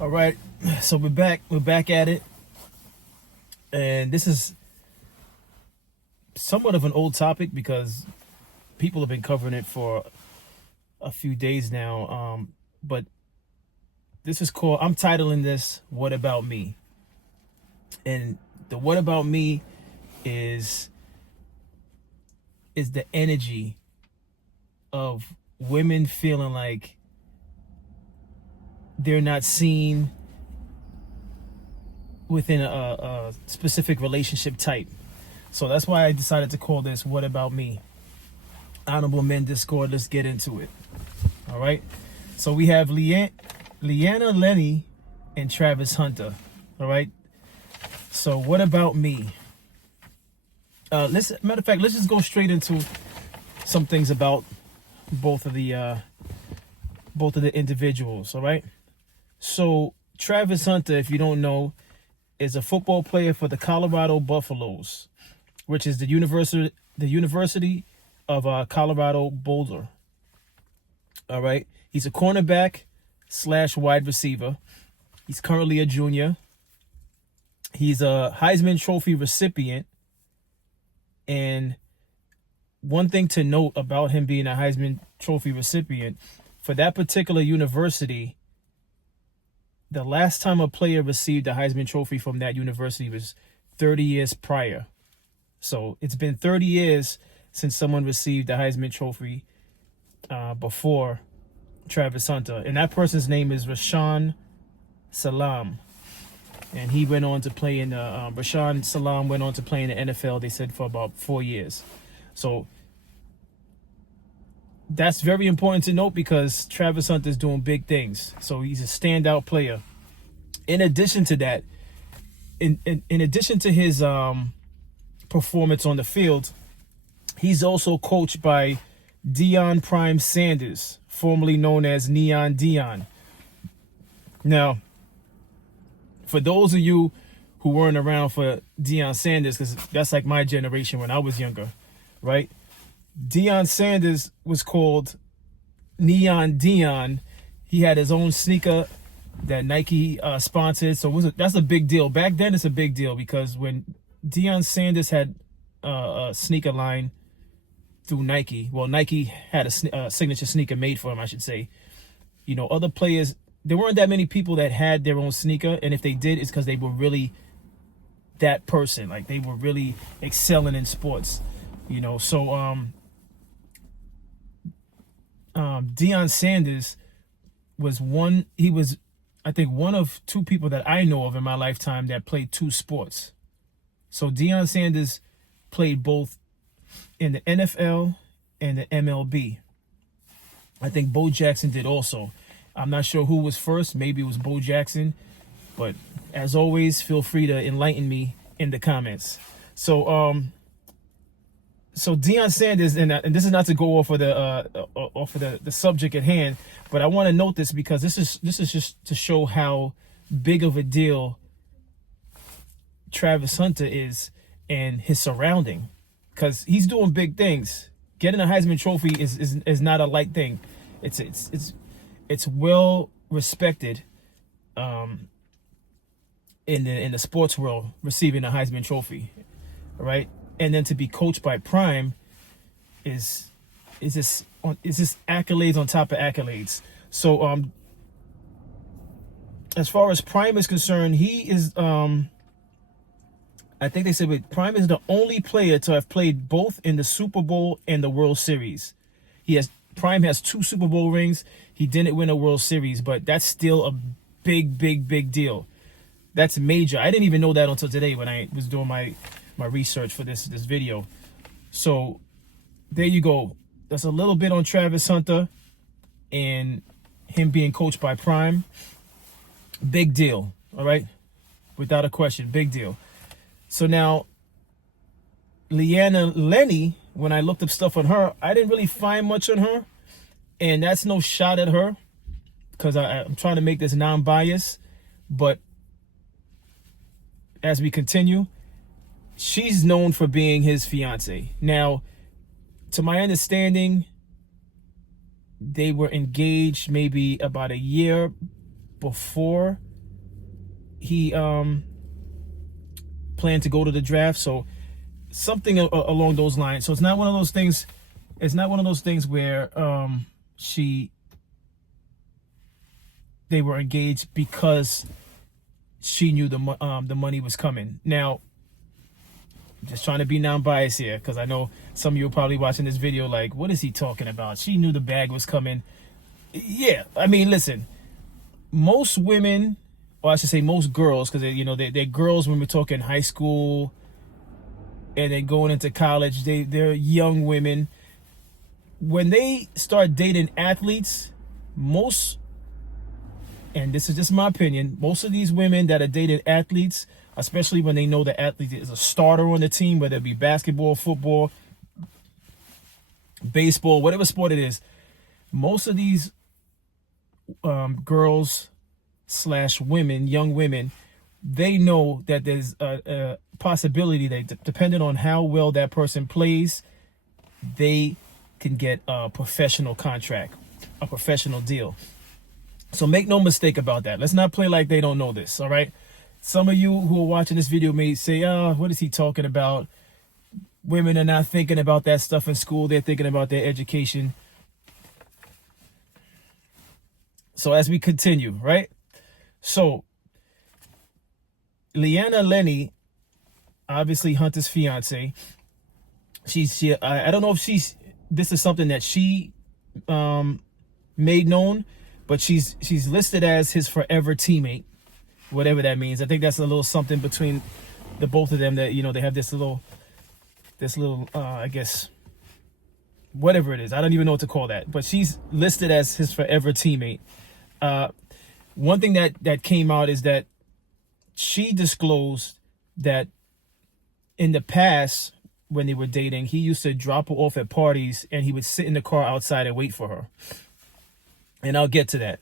All right, so we're back. We're back at it, and this is somewhat of an old topic because people have been covering it for a few days now. But this is called. I'm titling this "What About Me," and the "What About Me" is is the energy of women feeling like they're not seen within a specific relationship type. So that's why I decided to call this "What About Me." Honorable Men Discord. Let's get into it. All right. So we have Leanna Lenny and Travis Hunter. All right. So what about me? Matter of fact, let's just go straight into some things about both of the individuals. All right. So Travis Hunter, if you don't know, is a football player for the Colorado Buffaloes, which is the University of Colorado Boulder. All right. He's a cornerback / wide receiver. He's currently a junior. He's a Heisman Trophy recipient. And one thing to note about him being a Heisman Trophy recipient, for that particular university, the last time a player received a Heisman Trophy from that university was 30 years prior. So it's been 30 years since someone received a Heisman Trophy before Travis Hunter. And that person's name is Rashawn Salam. And he went on to play in Rashawn Salam went on to play in the NFL, they said, for about 4 years. So that's very important to note because Travis Hunter is doing big things. So he's a standout player. In addition to that, in addition to his performance on the field, he's also coached by Deion Prime Sanders, formerly known as Neon Deion. Now, for those of you who weren't around for Deion Sanders, because that's like my generation when I was younger, right? Deion Sanders was called Neon Deion. He had his own sneaker that Nike sponsored, so that's a big deal. Back then, it's a big deal because when Deion Sanders had a sneaker line through Nike, well, Nike had a signature sneaker made for him, I should say. You know, other players, there weren't that many people that had their own sneaker, and if they did, it's because they were really that person. Like, they were really excelling in sports, you know. So Deion Sanders was I think one of two people that I know of in my lifetime that played two sports. So Deion Sanders played both in the NFL and the MLB. I think Bo Jackson did also. I'm not sure who was first. Maybe it was Bo Jackson. But as always, feel free to enlighten me in the comments. So Deion Sanders, and this is not to go off of the subject at hand, but I want to note this because this is just to show how big of a deal Travis Hunter is and his surrounding, because he's doing big things. Getting a Heisman Trophy is not a light thing. It's well respected in the sports world, receiving a Heisman Trophy, right? And then to be coached by Prime is this accolades on top of accolades. So as far as Prime is concerned, he is I think they said Prime is the only player to have played both in the Super Bowl and the World Series. Prime has 2 Super Bowl rings. He didn't win a World Series, but that's still a big deal. That's major. I didn't even know that until today when I was doing my research for this video. So there you go. That's a little bit on Travis Hunter and him being coached by Prime. Big deal. All right. Without a question. Big deal. So now, Leanna Lenny, when I looked up stuff on her, I didn't really find much on her. And that's no shot at her because I'm trying to make this non-biased. But as we continue, she's known for being his fiance. Now, to my understanding, they were engaged maybe about a year before he planned to go to the draft. So something along those lines. So it's not one of those things. It's not one of those things where they were engaged because she knew the money was coming. Now, just trying to be non-biased here, because I know some of you are probably watching this video like, what is he talking about? She knew the bag was coming. Yeah, I mean, listen, most women, or I should say most girls, because they're girls when we're talking high school and then going into college, they're young women. When they start dating athletes, and this is just my opinion, most of these women that are dating athletes, especially when they know the athlete is a starter on the team, whether it be basketball, football, baseball, whatever sport it is, most of these girls / women, young women, they know that there's a possibility that depending on how well that person plays, they can get a professional contract, a professional deal. So make no mistake about that. Let's not play like they don't know this, all right? Some of you who are watching this video may say, what is he talking about? Women are not thinking about that stuff in school. They're thinking about their education. So as we continue, right? So Leanna Lenny, obviously Hunter's fiance, I don't know if this is something that she made known, but she's listed as his forever teammate, whatever that means. I think that's a little something between the both of them, that they have this little I guess, whatever it is, I don't even know what to call that, but she's listed as his forever teammate. One thing that came out is that she disclosed that in the past, when they were dating, he used to drop her off at parties and he would sit in the car outside and wait for her. And I'll get to that.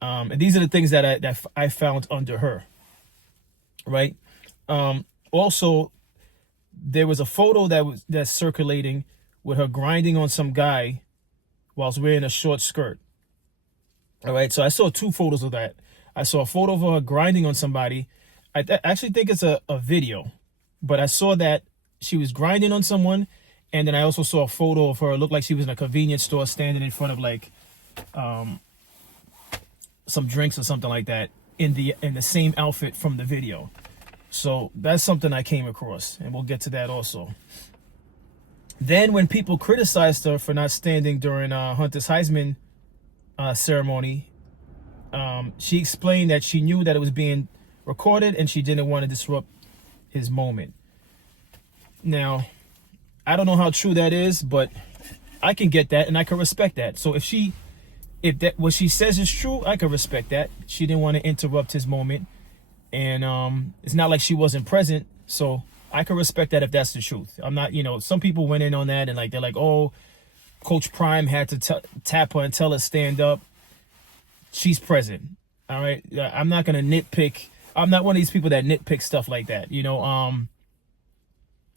And these are the things that I found under her, right? Also, there was a photo that's circulating with her grinding on some guy whilst wearing a short skirt. All right, so I saw two photos of that. I saw a photo of her grinding on somebody. I actually think it's a video, but I saw that she was grinding on someone, and then I also saw a photo of her. It looked like she was in a convenience store standing in front of like some drinks or something like that in the same outfit from the video. So that's something I came across, and we'll get to that also. Then when people criticized her for not standing during Hunter's Heisman ceremony, she explained that she knew that it was being recorded and she didn't want to disrupt his moment. Now, I don't know how true that is, but I can get that and I can respect that. So if that what she says is true, I can respect that. She didn't want to interrupt his moment, and it's not like she wasn't present, so I can respect that if that's the truth. I'm not, some people went in on that and they're like, oh, Coach Prime had to tap her and tell her stand up. She's present. All right. I'm not going to nitpick. I'm not one of these people that nitpick stuff like that.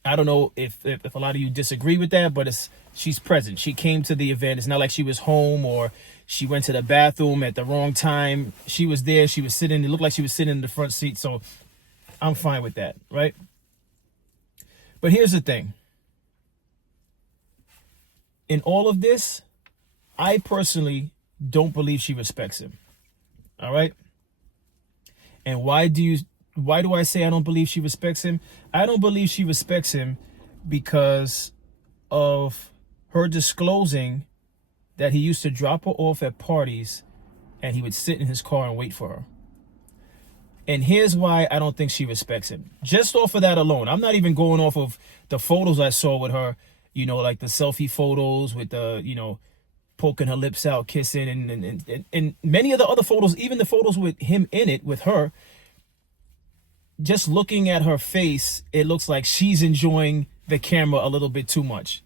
I don't know if a lot of you disagree with that, but she's present. She came to the event. It's not like she was home or she went to the bathroom at the wrong time. She was there. She was sitting. It looked like she was sitting in the front seat. So I'm fine with that. Right. But here's the thing. In all of this, I personally don't believe she respects him. All right. And why do I say I don't believe she respects him? I don't believe she respects him because of her disclosing that he used to drop her off at parties and he would sit in his car and wait for her. And here's why I don't think she respects him. Just off of that alone. I'm not even going off of the photos I saw with her, like the selfie photos with the, poking her lips out, kissing, and many of the other photos, even the photos with him in it, with her. Just looking at her face, it looks like she's enjoying the camera a little bit too much.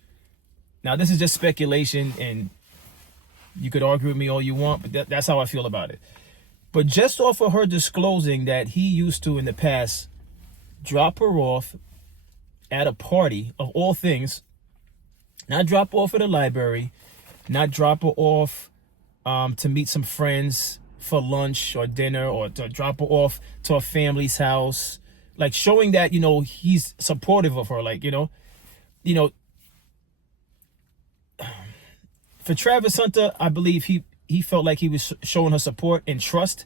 Now, this is just speculation, and you could argue with me all you want, but that's how I feel about it. But just off of her disclosing that he used to, in the past, drop her off at a party, of all things, not drop her off at a library, not drop her off to meet some friends for lunch or dinner, or to drop her off to a family's house, like showing that, you know, he's supportive of her. Like, you know, for Travis Hunter, I believe he felt like he was showing her support and trust.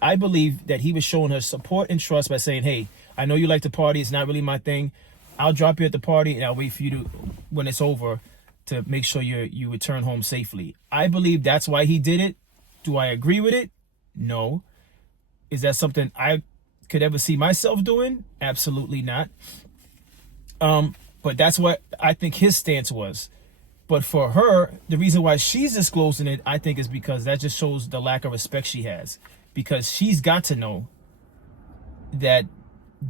I believe that he was showing her support and trust by saying, hey, I know you like to party. It's not really my thing. I'll drop you at the party and I'll wait for you to, when it's over, to make sure you return home safely. I believe that's why he did it. Do I agree with it? No. Is that something I could ever see myself doing? Absolutely not. But that's what I think his stance was. But for her, the reason why she's disclosing it, I think, is because that just shows the lack of respect she has. Because she's got to know that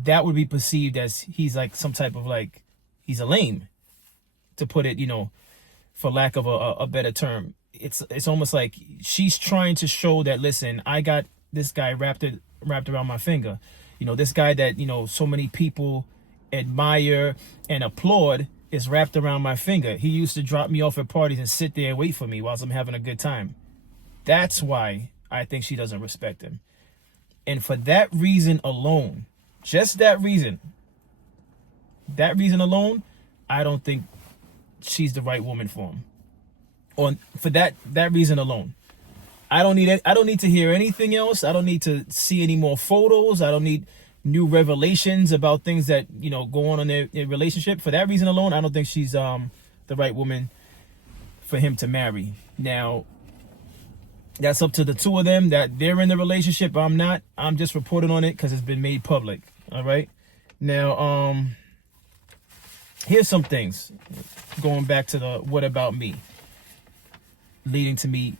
that would be perceived as he's like some type of, like, he's a lame, to put it, you know, for lack of a better term. It's almost like she's trying to show that, listen, I got this guy wrapped around my finger. You know, this guy that, you know, so many people admire and applaud is wrapped around my finger. He used to drop me off at parties and sit there and wait for me whilst I'm having a good time. That's why I think she doesn't respect him. And for that reason alone, just that reason alone, I don't think she's the right woman for him. Or for that reason alone. I don't need to hear anything else. I don't need to see any more photos. I don't need new revelations about things that, you know, go on in their relationship. For that reason alone, I don't think she's the right woman for him to marry. Now, that's up to the two of them, that they're in the relationship. I'm not. I'm just reporting on it because it's been made public. All right. Now, here's some things going back to the what about me, leading to me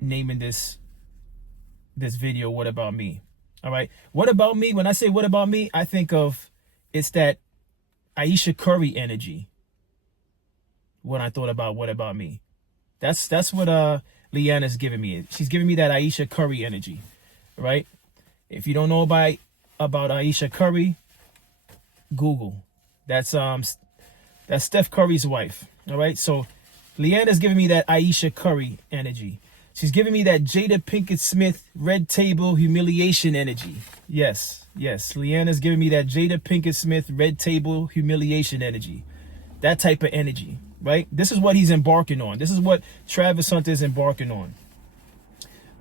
naming this video What About Me. All right. What about me? When I say what about me, I think of, it's that Aisha Curry energy. When I thought about what about me, that's what Leanna's giving me. She's giving me that Aisha Curry energy, right? If you don't know about Aisha Curry, Google. That's Steph Curry's wife. All right. So Leanna's giving me that Aisha Curry energy. She's giving me that Jada Pinkett Smith red table humiliation energy. Yes. Leanna's giving me that Jada Pinkett Smith red table humiliation energy. That type of energy, right? This is what he's embarking on. This is what Travis Hunter is embarking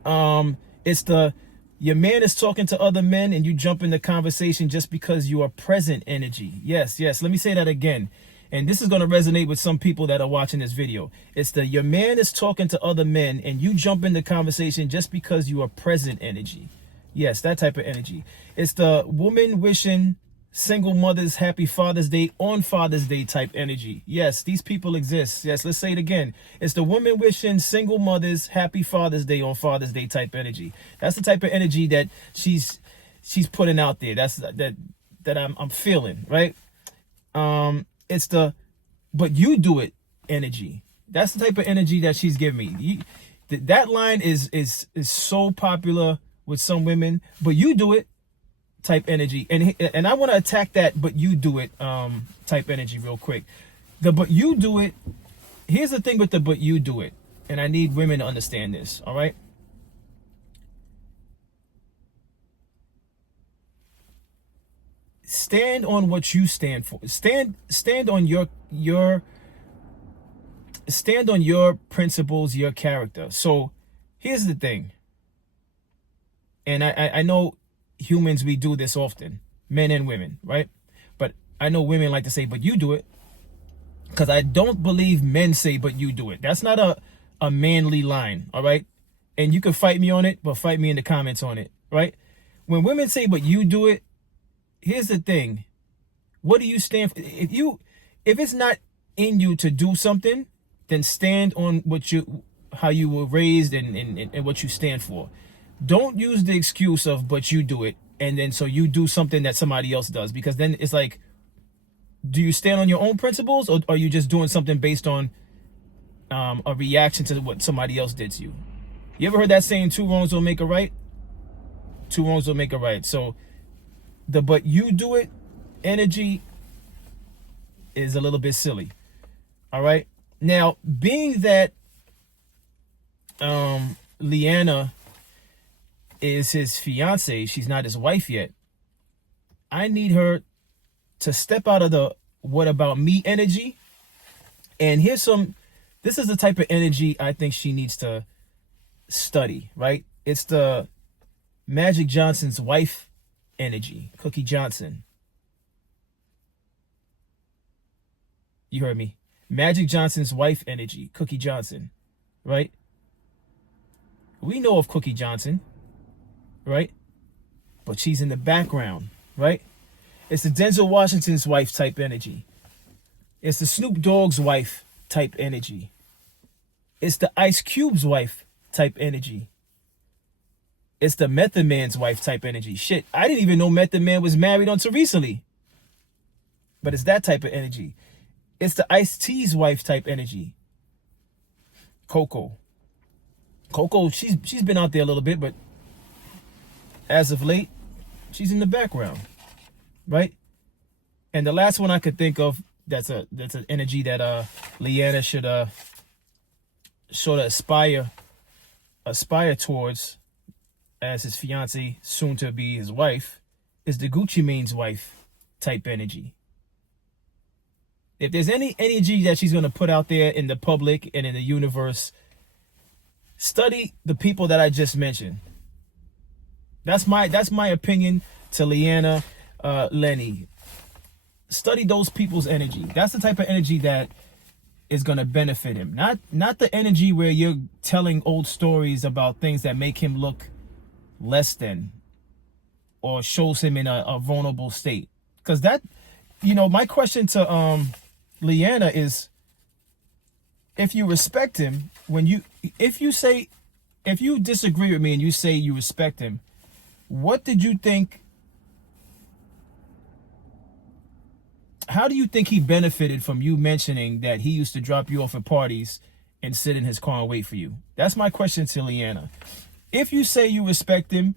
on. It's the, your man is talking to other men and you jump in the conversation just because you are present energy. Yes. Let me say that again. And this is going to resonate with some people that are watching this video. It's the, your man is talking to other men and you jump in the conversation just because you are present energy. Yes, that type of energy. It's the woman wishing single mothers happy Father's Day on Father's Day type energy. Yes, these people exist. Yes, let's say it again. It's the woman wishing single mothers happy Father's Day on Father's Day type energy. That's the type of energy that she's putting out there. That's that I'm feeling, right? It's the, but you do it energy. That's the type of energy that she's giving me. That line is so popular with some women, but you do it type energy. And I want to attack that, but you do it type energy real quick. The but you do it. Here's the thing with the but you do it. And I need women to understand this. All right. Stand on what you stand for. Stand on your principles, your character. So here's the thing. And I know humans, we do this often, men and women, right? But I know women like to say, but you do it. Because I don't believe men say, but you do it. That's not a manly line, all right? And you can fight me on it, but fight me in the comments on it, right? When women say, but you do it, here's the thing. What do you stand for? If it's not in you to do something, then stand on how you were raised and what you stand for. Don't use the excuse of, but you do it. And then so you do something that somebody else does, because then it's like, do you stand on your own principles, or are you just doing something based on a reaction to what somebody else did to you? You ever heard that saying, 2 wrongs don't make a right? 2 wrongs don't make a right. So the but you do it energy is a little bit silly. All right. Now, being that Leanna is his fiance. She's not his wife yet. I need her to step out of the what about me energy. And this is the type of energy I think she needs to study, right? It's the Magic Johnson's wife energy, Cookie Johnson. You heard me. Magic Johnson's wife energy, Cookie Johnson, right? We know of Cookie Johnson, right? But she's in the background, right? It's the Denzel Washington's wife type energy. It's the Snoop Dogg's wife type energy. It's the Ice Cube's wife type energy. It's the Method Man's wife type energy. Shit, I didn't even know Method Man was married until recently. But it's that type of energy. It's the Ice-T's wife type energy. Coco, she's been out there a little bit, but as of late, she's in the background, right? And the last one I could think of that's an energy that Leanna should sort of aspire towards as his fiance, soon to be his wife, is the Gucci Mane's wife type energy. If there's any energy that she's going to put out there in the public and in the universe, study the people that I just mentioned. That's my opinion to Leanna Lenny. Study those people's energy. That's the type of energy that is going to benefit him. Not the energy where you're telling old stories about things that make him look less than or shows him in a vulnerable state. Because that, my question to Leanna is, if you respect him, if you disagree with me and you say you respect him, what did you think? How do you think he benefited from you mentioning that he used to drop you off at parties and sit in his car and wait for you? That's my question to Leanna. If you say you respect him,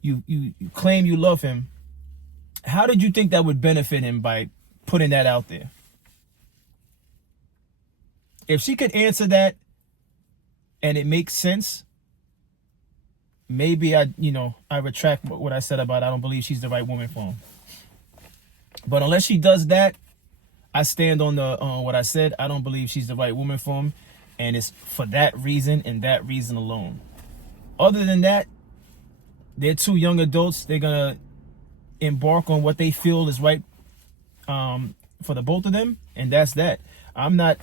you claim you love him, how did you think that would benefit him by putting that out there? If she could answer that and it makes sense, maybe I retract what I said about I don't believe she's the right woman for him. But unless she does that, I stand on what I said. I don't believe she's the right woman for him, and it's for that reason and that reason alone. Other than that, they're two young adults. They're gonna embark on what they feel is right for the both of them, and that's that. I'm not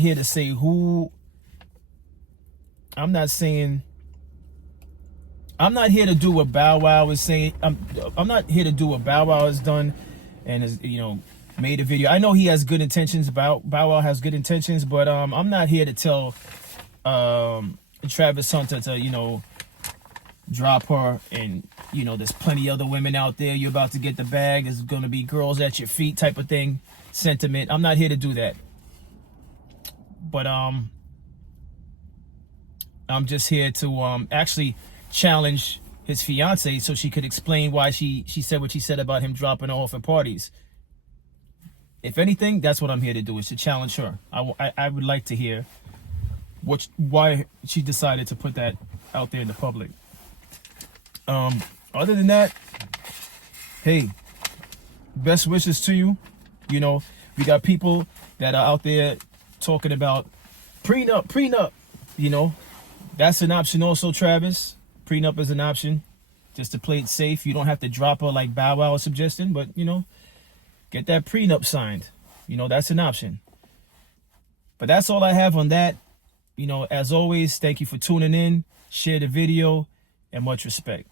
here to say who. I'm not here to do what Bow Wow is saying. I'm not here to do what Bow Wow has done and has made a video. I know he has good intentions. Bow Wow has good intentions, but I'm not here to tell Travis Hunter to drop her and there's plenty other women out there. You're about to get the bag. There's gonna be girls at your feet type of thing. Sentiment. I'm not here to do that. But I'm just here to actually challenge his fiance so she could explain why she said what she said about him dropping her off at parties. If anything, that's what I'm here to do, is to challenge her. I would like to hear why she decided to put that out there in the public. Other than that, hey, best wishes to you. We got people that are out there talking about prenup. That's an option also, Travis. Prenup is an option, just to play it safe. You don't have to drop her like Bow Wow is suggesting, but get that prenup signed. That's an option. But that's all I have on that. As always, thank you for tuning in. Share the video, and much respect.